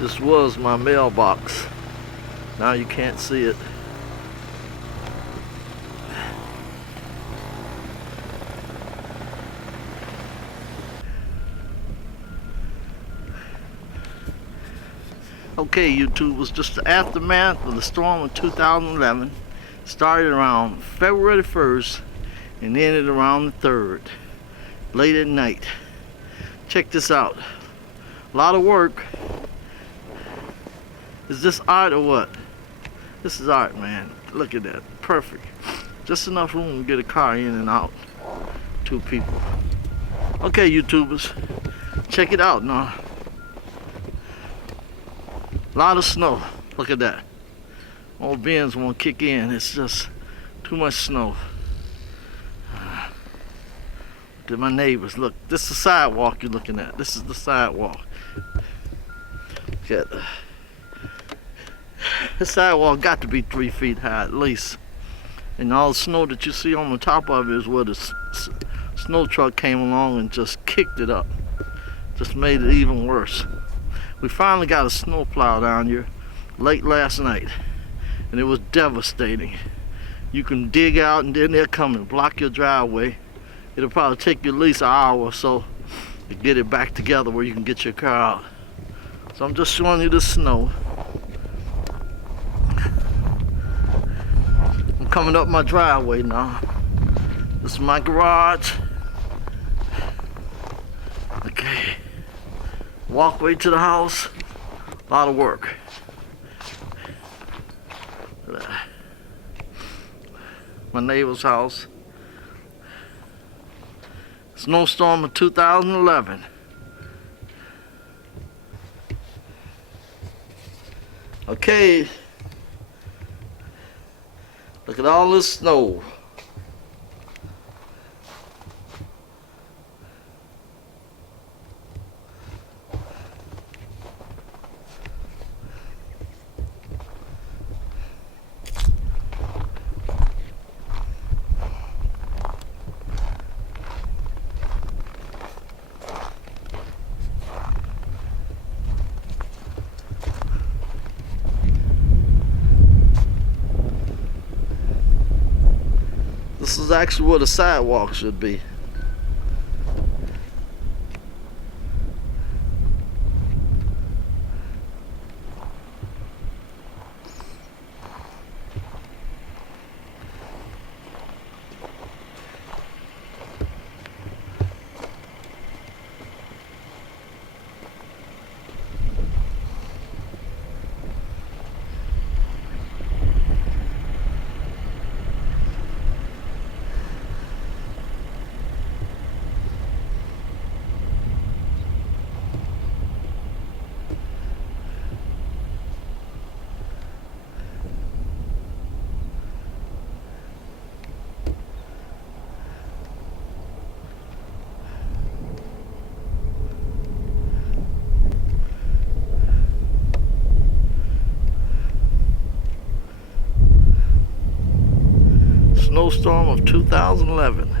This was my mailbox. Now you can't see it. Okay, YouTube, was just the aftermath of the storm of 2011. Started around February 1st and ended around the 3rd, late at night. Check this out. A lot of work. Is this art or what? This is art, man. Look at that. Perfect. Just enough room to get a car in and out. 2 people. Okay, YouTubers. Check it out now. A lot of snow. Look at that. Old bins won't kick in. It's just too much snow. Look at my neighbors. Look, this is the sidewalk you're looking at. This is the sidewalk. Look at the sidewalk got to be 3 feet high at least. And all the snow that you see on the top of it is where the snow truck came along and just kicked it up. Just made it even worse. We finally got a snow plow down here late last night, and it was devastating. You can dig out and then they'll come and block your driveway. It'll probably take you at least an hour or so to get it back together where you can get your car out. So I'm just showing you the snow. I'm coming up my driveway now. This is my garage. Okay. Walkway to the house. A lot of work. My neighbor's house. Snowstorm of 2011. Okay. Look at all this snow. This is actually where the sidewalk should be. Snowstorm of 2011.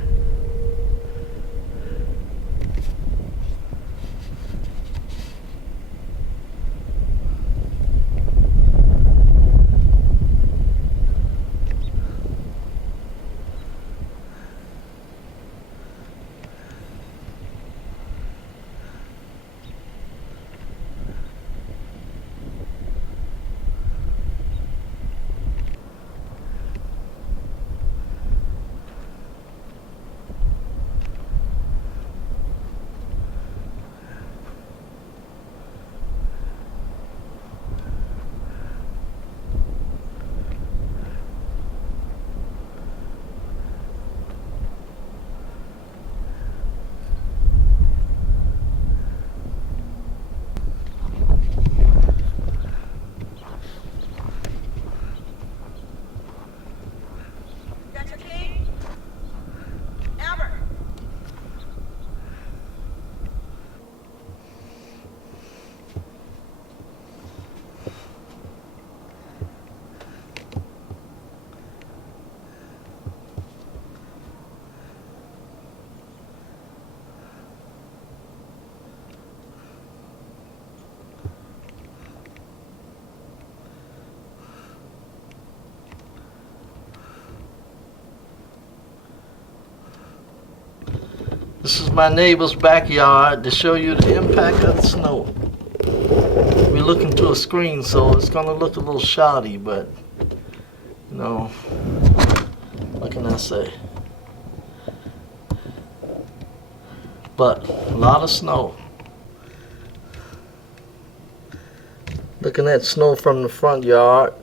my neighbor's backyard to show you the impact of the snow. We're looking to a screen, so it's gonna look a little shoddy, but you know, what can I say? But a lot of snow. Looking at snow from the front yard.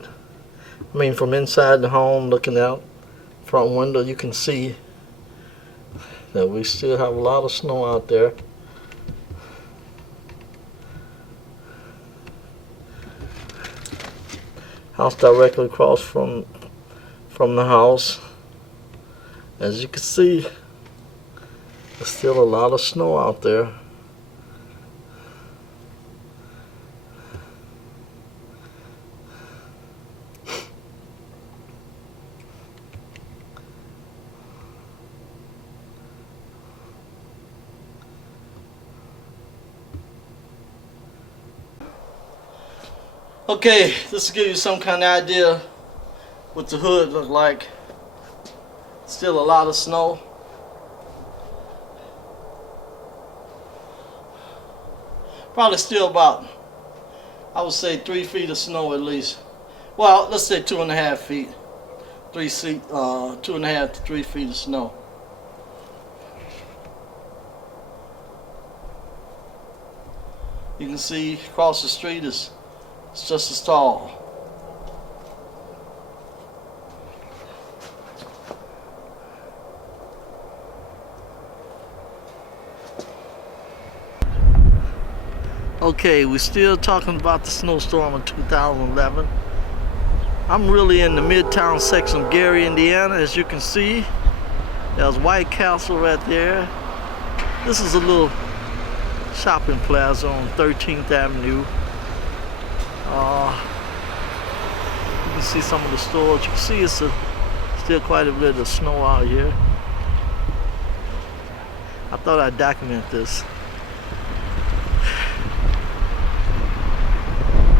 I mean, from inside the home, looking out front window, you can see that we still have a lot of snow out there. House directly across from the house. As you can see, there's still a lot of snow out there. Okay, just to give you some kind of idea what the hood looked like. Still a lot of snow. Probably still about, I would say 3 feet of snow at least. Well, let's say 2.5 feet. 2.5 to 3 feet of snow. You can see across the street it's just as tall. Okay, we're still talking about the snowstorm in 2011. I'm really in the Midtown section of Gary, Indiana. As you can see, there's White Castle right there. This is a little shopping plaza on 13th Avenue. You can see some of the stores. You can see it's still quite a bit of snow out here. I thought I'd document this.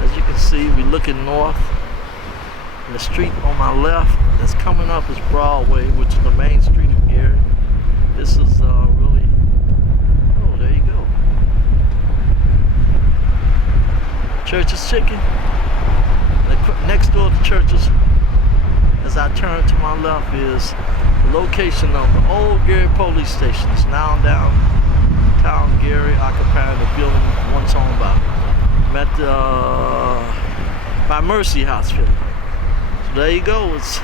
As you can see, we're looking north. And the street on my left that's coming up is Broadway, which is the main street of Gary. This is really, oh, there you go. Church's Chicken. Next door to Church's, as I turn to my left, is the location of the old Gary police station. It's now downtown Gary, occupying the building once owned by Mercy Hospital. So there you go. It's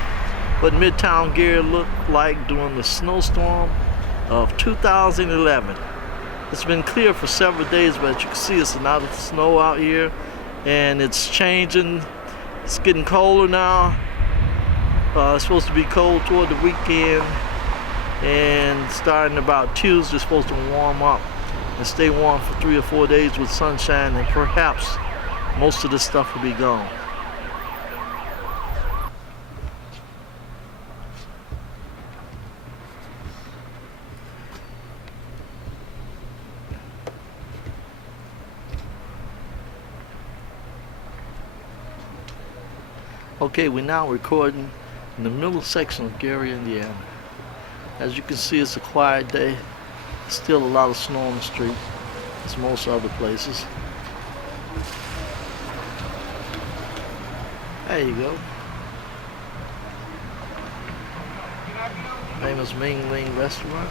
what Midtown Gary looked like during the snowstorm of 2011. It's been clear for several days, but as you can see, it's a lot of snow out here, and it's changing. It's getting colder now. It's supposed to be cold toward the weekend, and starting about Tuesday, it's supposed to warm up and stay warm for 3 or 4 days with sunshine, and perhaps most of this stuff will be gone. Okay, we're now recording in the middle section of Gary, Indiana. As you can see, it's a quiet day. Still a lot of snow on the street, as most other places. There you go. Famous Ming Ling restaurant.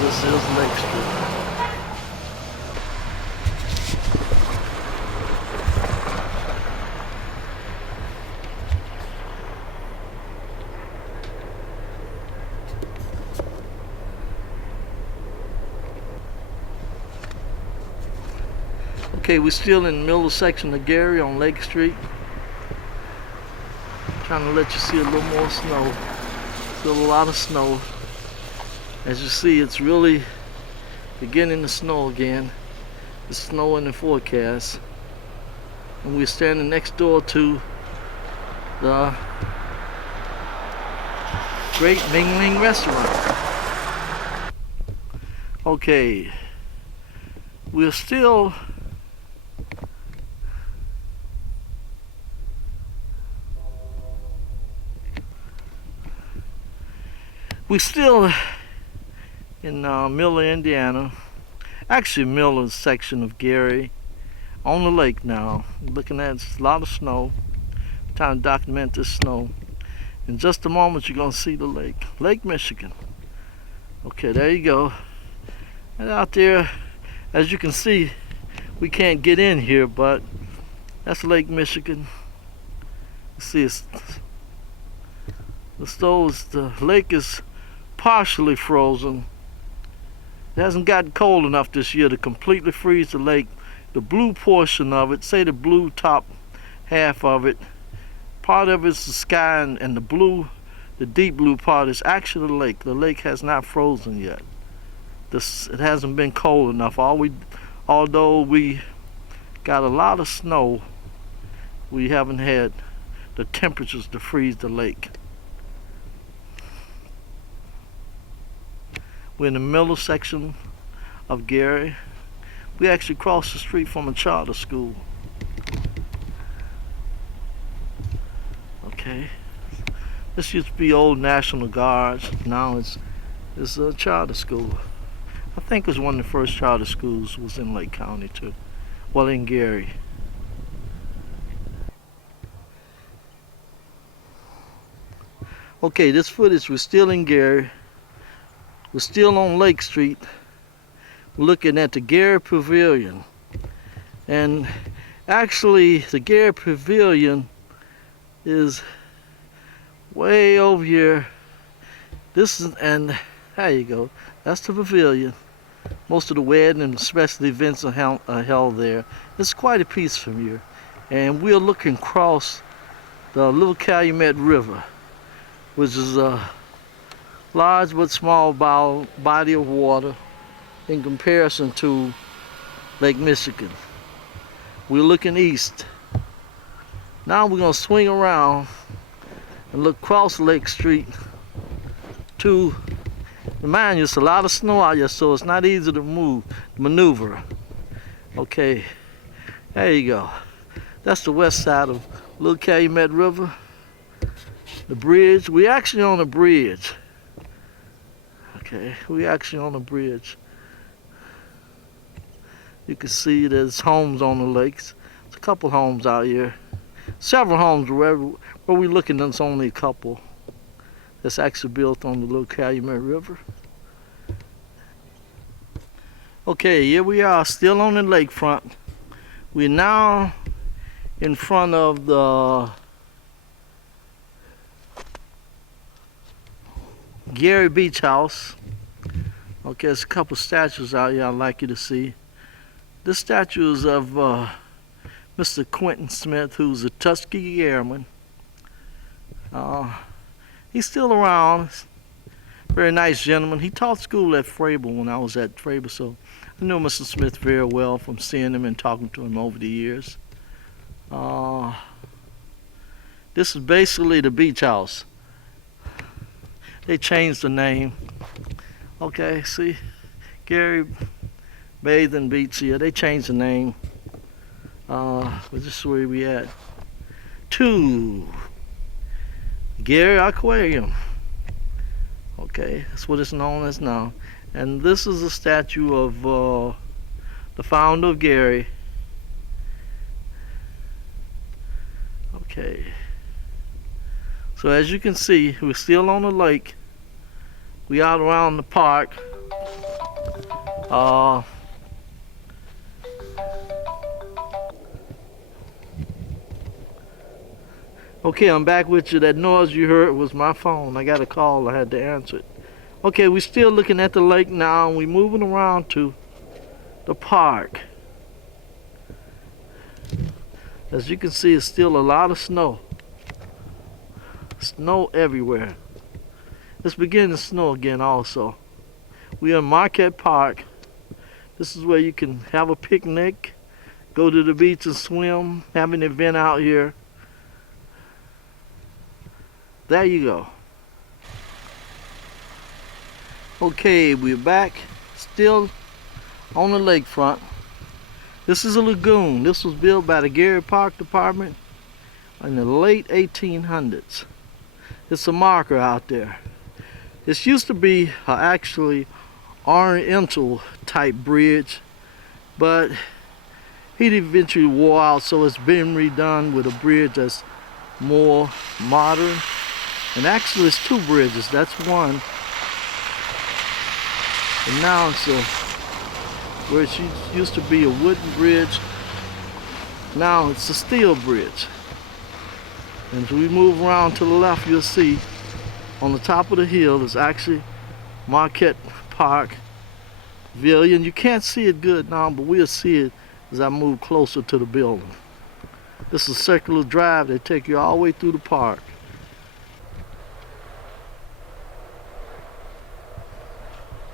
This is Lake Street. Okay, we're still in the middle section of Gary on Lake Street. Trying to let you see a little more snow. Still a lot of snow. As you see, it's really beginning to snow again. It's snow in the forecast. And we're standing next door to the Great Ming Ling restaurant. Okay, we're still in Miller, Indiana. Actually, Miller's section of Gary on the lake now. Looking at a lot of snow. Trying to document this snow. In just a moment, you're going to see the lake. Lake Michigan. Okay, there you go. And out there, as you can see, we can't get in here, but that's Lake Michigan. See, the lake is partially frozen. It hasn't gotten cold enough this year to completely freeze the lake. The blue portion of it, say the blue top half of it, part of it's the sky, and the blue, the deep blue part is actually the lake. The lake has not frozen yet. It hasn't been cold enough. Although we got a lot of snow, we haven't had the temperatures to freeze the lake. We're in the middle section of Gary. We actually crossed the street from a charter school. Okay. This used to be old National Guards. Now it's a charter school. I think it was one of the first charter schools was in Lake County too. Well, in Gary. Okay, this footage was still in Gary. We're still on Lake Street. We're looking at the Gary Pavilion. And actually, the Gary Pavilion is way over here. And there you go. That's the pavilion. Most of the wedding and special events are held there. It's quite a piece from here. And we're looking across the Little Calumet River, which is a large but small body of water in comparison to Lake Michigan. We're looking east. Now we're going to swing around and look across Lake Street to, remind you, it's a lot of snow out here, so it's not easy to maneuver. Okay, there you go. That's the west side of Little Calumet River. The bridge, we're actually on a bridge. Okay, we're actually on a bridge. You can see there's homes on the lakes. There's a couple homes out here. Several homes where we're looking, there's only a couple that's actually built on the Little Calumet River. Okay, here we are, still on the lakefront. We're now in front of the Gary Beach House. Okay, there's a couple statues out here I'd like you to see. This statue is of Mr. Quentin Smith, who's a Tuskegee Airman. He's still around. Very nice gentleman. He taught school at Frable when I was at Frable, so I know Mr. Smith very well from seeing him and talking to him over the years. This is basically the beach house. They changed the name. Okay, see, Gary Bathing Beach here. They changed the name. But this is where we at. To Gary Aquarium. Okay, that's what it's known as now. And this is a statue of the founder of Gary. Okay. So as you can see, we're still on the lake. We out around the park. Okay, I'm back with you. That noise you heard was my phone. I got a call, I had to answer it. Okay, we're still looking at the lake now, and we're moving around to the park. As you can see, it's still a lot of snow. Snow everywhere. It's beginning to snow again also. We are in Marquette Park. This is where you can have a picnic, go to the beach and swim, have an event out here. There you go. Okay, we're back, still on the lakefront. This is a lagoon. This was built by the Gary Park Department in the late 1800s. It's a marker out there. This used to be actually oriental type bridge, but it eventually wore out, so it's been redone with a bridge that's more modern. And actually it's two bridges, that's one. And now it's where it used to be a wooden bridge, now it's a steel bridge. And as we move around to the left, you'll see on the top of the hill is actually Marquette Park pavilion. You can't see it good now, but we'll see it as I move closer to the building. This is a circular drive that take you all the way through the park.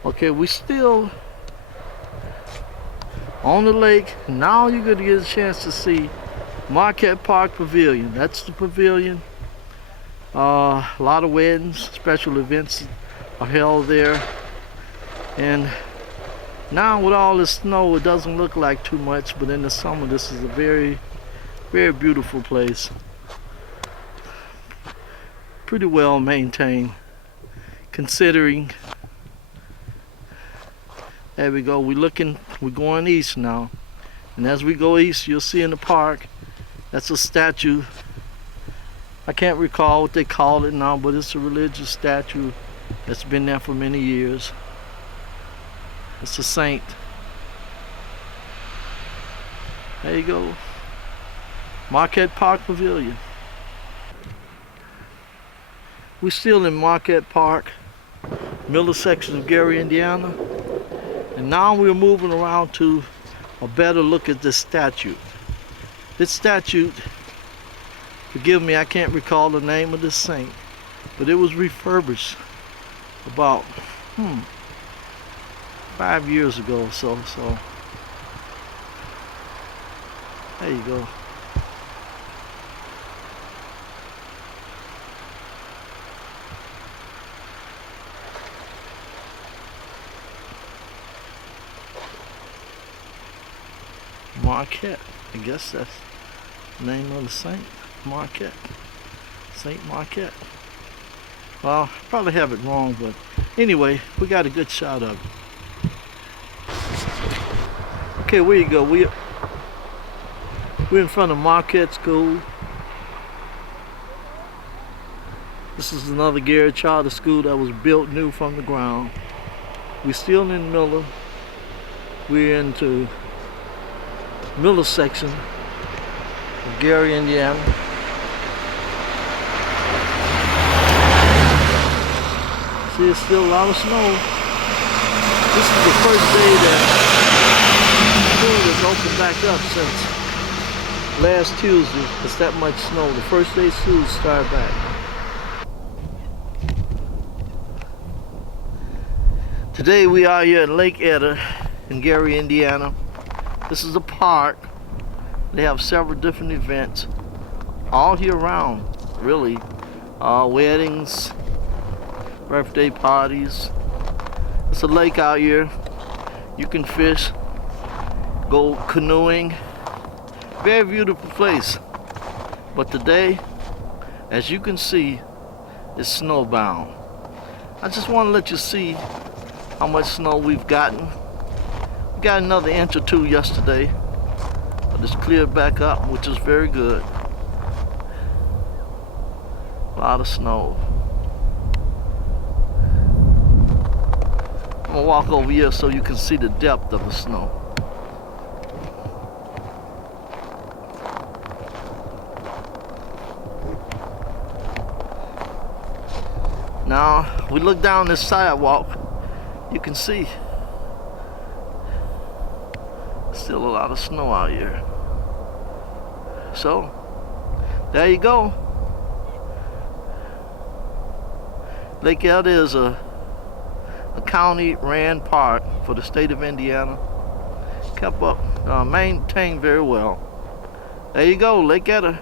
Okay, we still on the lake. Now you're going to get a chance to see Marquette Park Pavilion. That's the pavilion. A lot of weddings, special events are held there. And now with all this snow, it doesn't look like too much, but in the summer this is a very, very beautiful place. Pretty well maintained, considering. There we go, we're going east now. And as we go east, you'll see in the park, that's a statue. I can't recall what they call it now, but it's a religious statue that's been there for many years. It's a saint. There you go. Marquette Park Pavilion. We're still in Marquette Park, middle section of Gary, Indiana. And now we're moving around to a better look at this statue. This statue, forgive me, I can't recall the name of this saint, but it was refurbished about 5 years ago or so. There you go. Marquette, I guess that's the name of the saint. Marquette, Saint Marquette. Well, I probably have it wrong, but anyway, we got a good shot of it. Okay, where you go? We're in front of Marquette School. This is another Gary charter school that was built new from the ground. We're still in Miller. We're into Miller section of Gary, Indiana. See, it's still a lot of snow. This is the first day that school is opened back up since last Tuesday. It's that much snow. The first day school started back. Today we are here at Lake Eder in Gary, Indiana. This is a park. They have several different events all year round, really. Weddings, birthday parties. It's a lake out here. You can fish, go canoeing. Very beautiful place. But today, as you can see, it's snowbound. I just want to let you see how much snow we've gotten. We got another inch or two yesterday, but it's cleared back up, which is very good. A lot of snow. I'm gonna walk over here so you can see the depth of the snow. Now, we look down this sidewalk, you can see still a lot of snow out here. So, there you go. Lake Eder is a county ran park for the state of Indiana. Kept up, maintained very well. There you go, Lake Eder.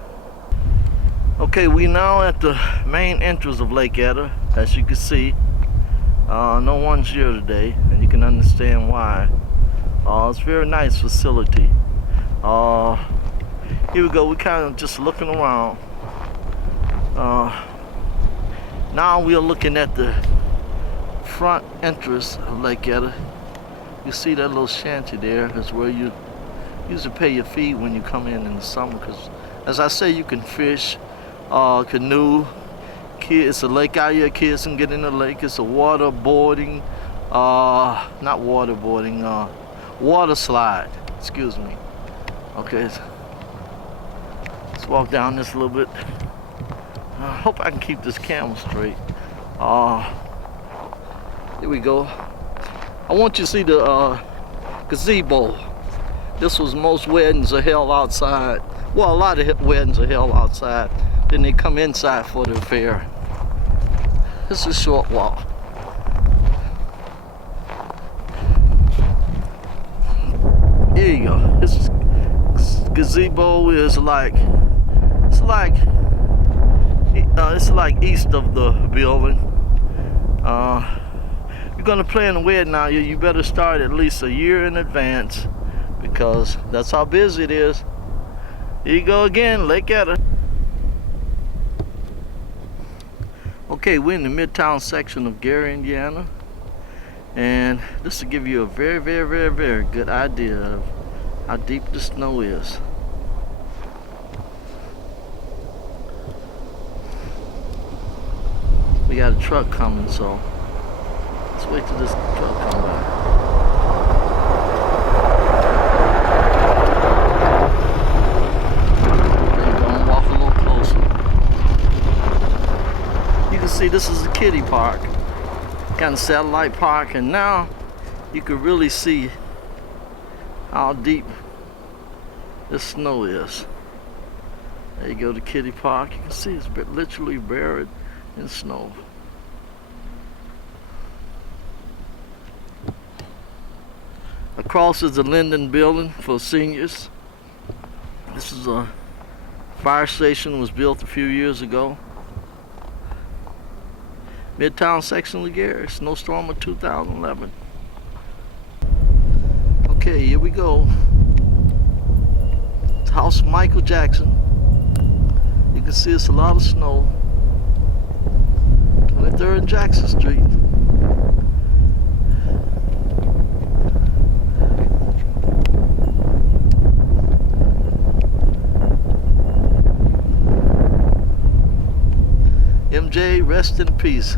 Okay, we now at the main entrance of Lake Eder. As you can see, no one's here today, and you can understand why. It's a very nice facility. Here we go, we're kind of just looking around. Now we are looking at the front entrance of Lake Eder. You see that little shanty there is where you usually pay your fee when you come in the summer, because as I say, you can fish, canoe, it's a lake out here, kids can get in the lake. It's a water boarding, not water boarding, water slide, excuse me. Okay, let's walk down this a little bit. I hope I can keep this camera straight. Here we go. I want you to see the gazebo. This was most weddings are held outside. Well, a lot of weddings are held outside. Then they come inside for the affair. This is a short walk. Here you go. This gazebo is like it's like east of the building. You're gonna plan a wedding out here, you better start at least a year in advance, because that's how busy it is. Here you go again, Lake Eder. Okay, we're in the Midtown section of Gary, Indiana, and this will give you a very, very, very, very good idea of how deep the snow is. We got a truck coming, so let's wait till this truck comes by. See, this is a kiddie park, kind of satellite park, and now you can really see how deep this snow is. There you go, the kiddie park. You can see it's literally buried in snow. Across is the Linden building for seniors. This is a fire station, was built a few years ago. Midtown section of Gary, snowstorm of 2011. Okay, here we go. It's the house of Michael Jackson. You can see it's a lot of snow. 23rd and Jackson Street. MJ, rest in peace.